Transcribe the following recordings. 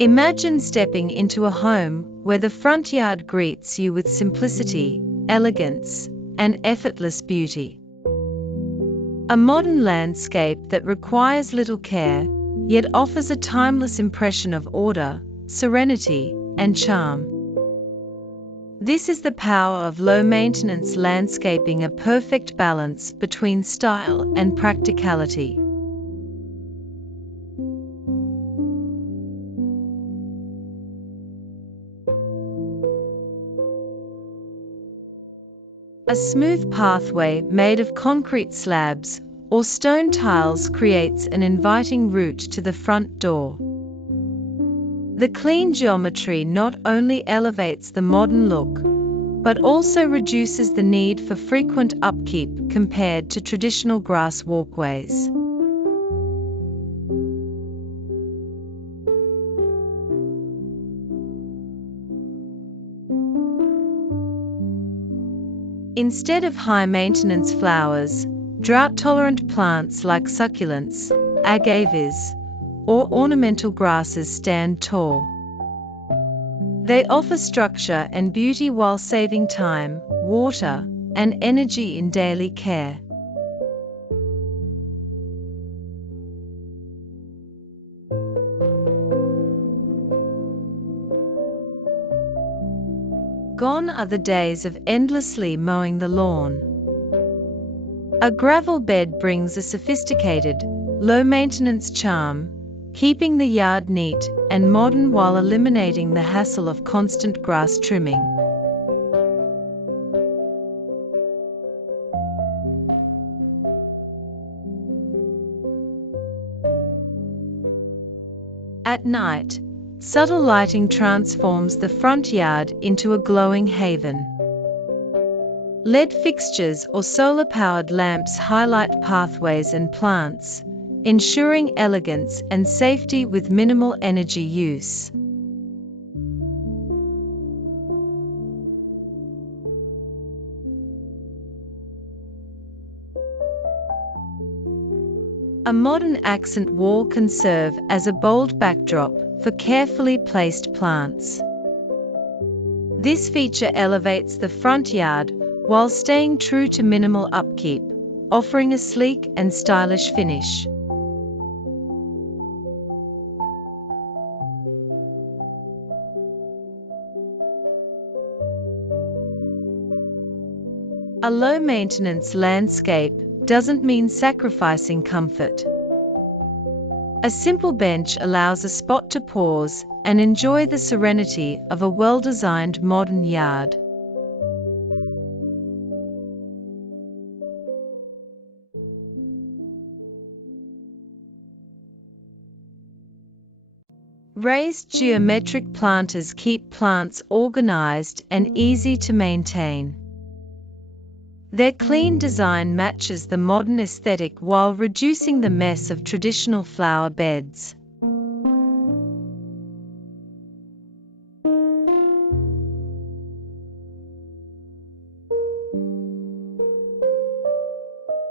Imagine stepping into a home where the front yard greets you with simplicity, elegance, and effortless beauty. A modern landscape that requires little care, yet offers a timeless impression of order, serenity, and charm. This is the power of low-maintenance landscaping, a perfect balance between style and practicality. A smooth pathway made of concrete slabs or stone tiles creates an inviting route to the front door. The clean geometry not only elevates the modern look, but also reduces the need for frequent upkeep compared to traditional grass walkways. Instead of high-maintenance flowers, drought-tolerant plants like succulents, agaves, or ornamental grasses stand tall. They offer structure and beauty while saving time, water, and energy in daily care. Gone are the days of endlessly mowing the lawn. A gravel bed brings a sophisticated, low-maintenance charm, keeping the yard neat and modern while eliminating the hassle of constant grass trimming. At night, subtle lighting transforms the front yard into a glowing haven. LED fixtures or solar-powered lamps highlight pathways and plants, ensuring elegance and safety with minimal energy use. A modern accent wall can serve as a bold backdrop for carefully placed plants. This feature elevates the front yard while staying true to minimal upkeep, offering a sleek and stylish finish. A low-maintenance landscape doesn't mean sacrificing comfort. A simple bench allows a spot to pause and enjoy the serenity of a well-designed modern yard. Raised geometric planters keep plants organized and easy to maintain. Their clean design matches the modern aesthetic while reducing the mess of traditional flower beds.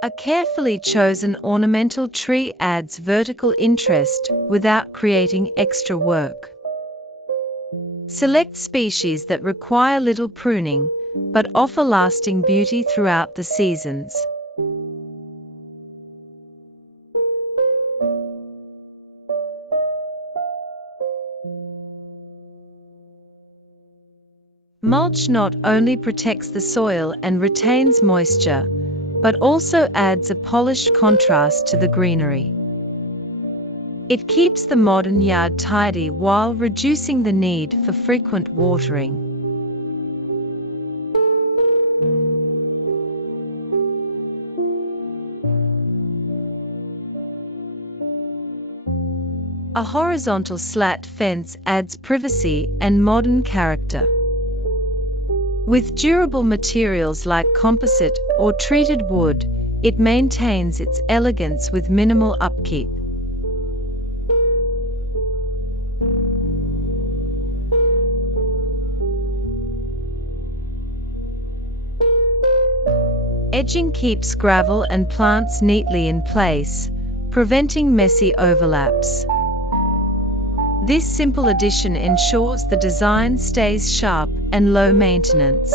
A carefully chosen ornamental tree adds vertical interest without creating extra work. Select species that require little pruning but offer lasting beauty throughout the seasons. Mulch not only protects the soil and retains moisture, but also adds a polished contrast to the greenery. It keeps the modern yard tidy while reducing the need for frequent watering. A horizontal slat fence adds privacy and modern character. With durable materials like composite or treated wood, it maintains its elegance with minimal upkeep. Edging keeps gravel and plants neatly in place, preventing messy overlaps. This simple addition ensures the design stays sharp and low maintenance.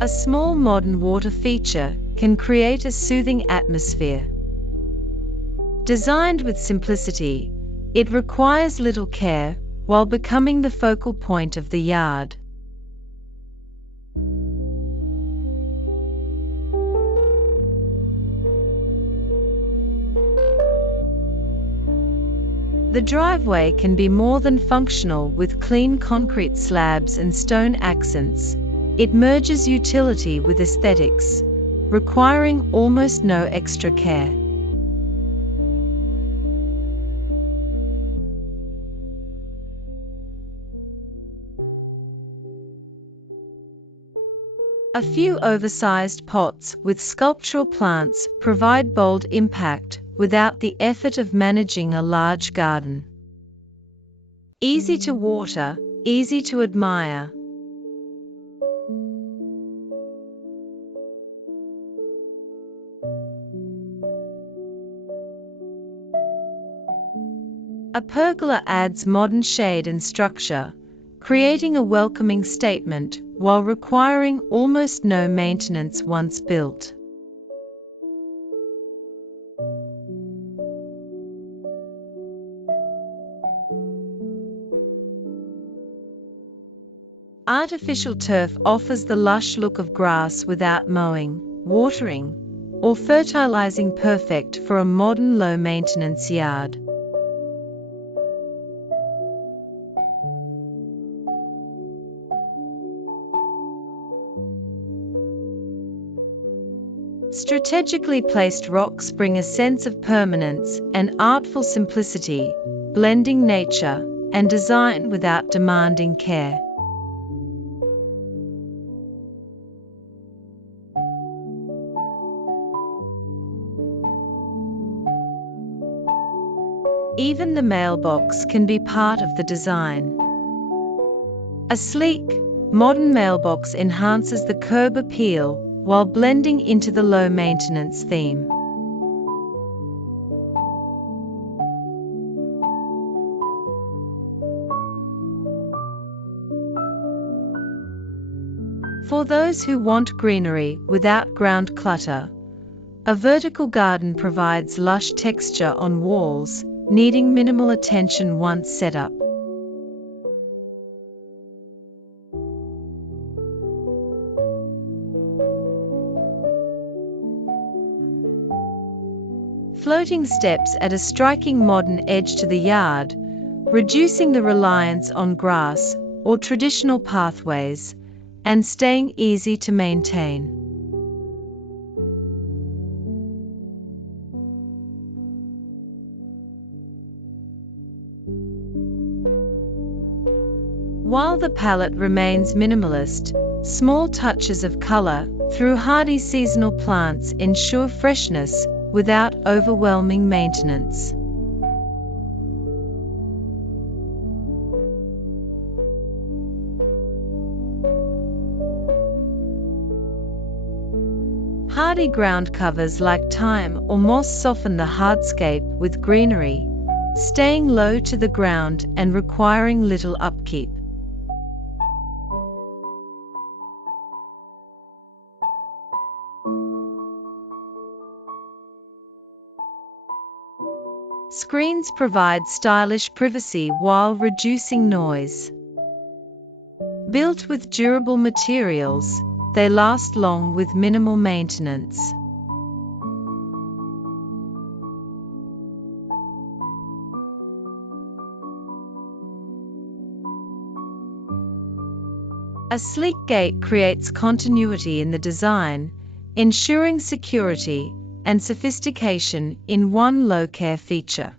A small modern water feature can create a soothing atmosphere. Designed with simplicity, it requires little care while becoming the focal point of the yard. The driveway can be more than functional with clean concrete slabs and stone accents. It merges utility with aesthetics, requiring almost no extra care. A few oversized pots with sculptural plants provide bold impact without the effort of managing a large garden. Easy to water, easy to admire. A pergola adds modern shade and structure, creating a welcoming statement while requiring almost no maintenance once built. Artificial turf offers the lush look of grass without mowing, watering, or fertilizing, perfect for a modern low-maintenance yard. Strategically placed rocks bring a sense of permanence and artful simplicity, blending nature and design without demanding care. Even the mailbox can be part of the design. A sleek, modern mailbox enhances the curb appeal while blending into the low-maintenance theme. For those who want greenery without ground clutter, a vertical garden provides lush texture on walls, needing minimal attention once set up. Floating steps add a striking modern edge to the yard, reducing the reliance on grass or traditional pathways, and staying easy to maintain. While the palette remains minimalist, small touches of color through hardy seasonal plants ensure freshness without overwhelming maintenance. Hardy ground covers like thyme or moss soften the hardscape with greenery, staying low to the ground and requiring little upkeep. Screens provide stylish privacy while reducing noise. Built with durable materials, they last long with minimal maintenance. A sleek gate creates continuity in the design, ensuring security and sophistication in one low-care feature.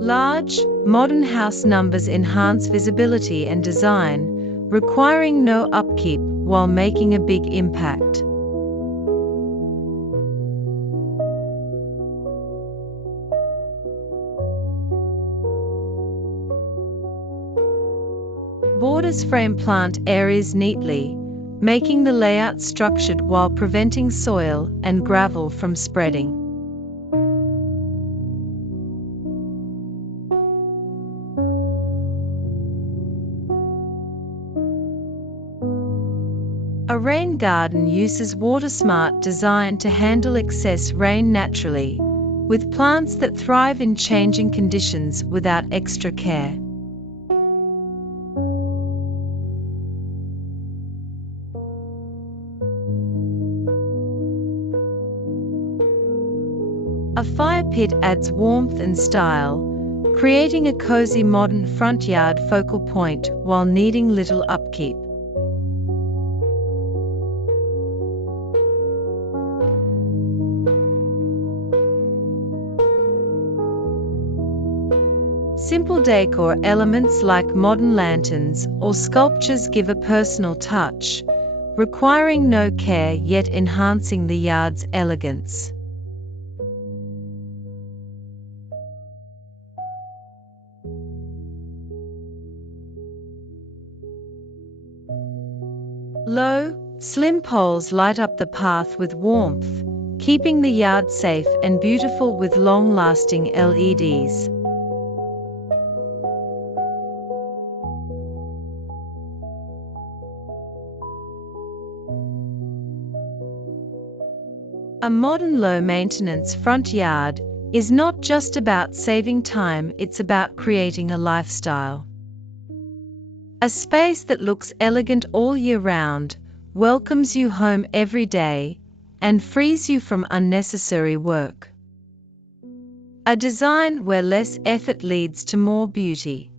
Large, modern house numbers enhance visibility and design, requiring no upkeep while making a big impact. Borders frame plant areas neatly, making the layout structured while preventing soil and gravel from spreading. A rain garden uses water-smart design to handle excess rain naturally, with plants that thrive in changing conditions without extra care. A fire pit adds warmth and style, creating a cozy modern front yard focal point while needing little upkeep. Simple decor elements like modern lanterns or sculptures give a personal touch, requiring no care yet enhancing the yard's elegance. Low, slim poles light up the path with warmth, keeping the yard safe and beautiful with long-lasting LEDs. A modern low-maintenance front yard is not just about saving time, it's about creating a lifestyle. A space that looks elegant all year round, welcomes you home every day, and frees you from unnecessary work. A design where less effort leads to more beauty.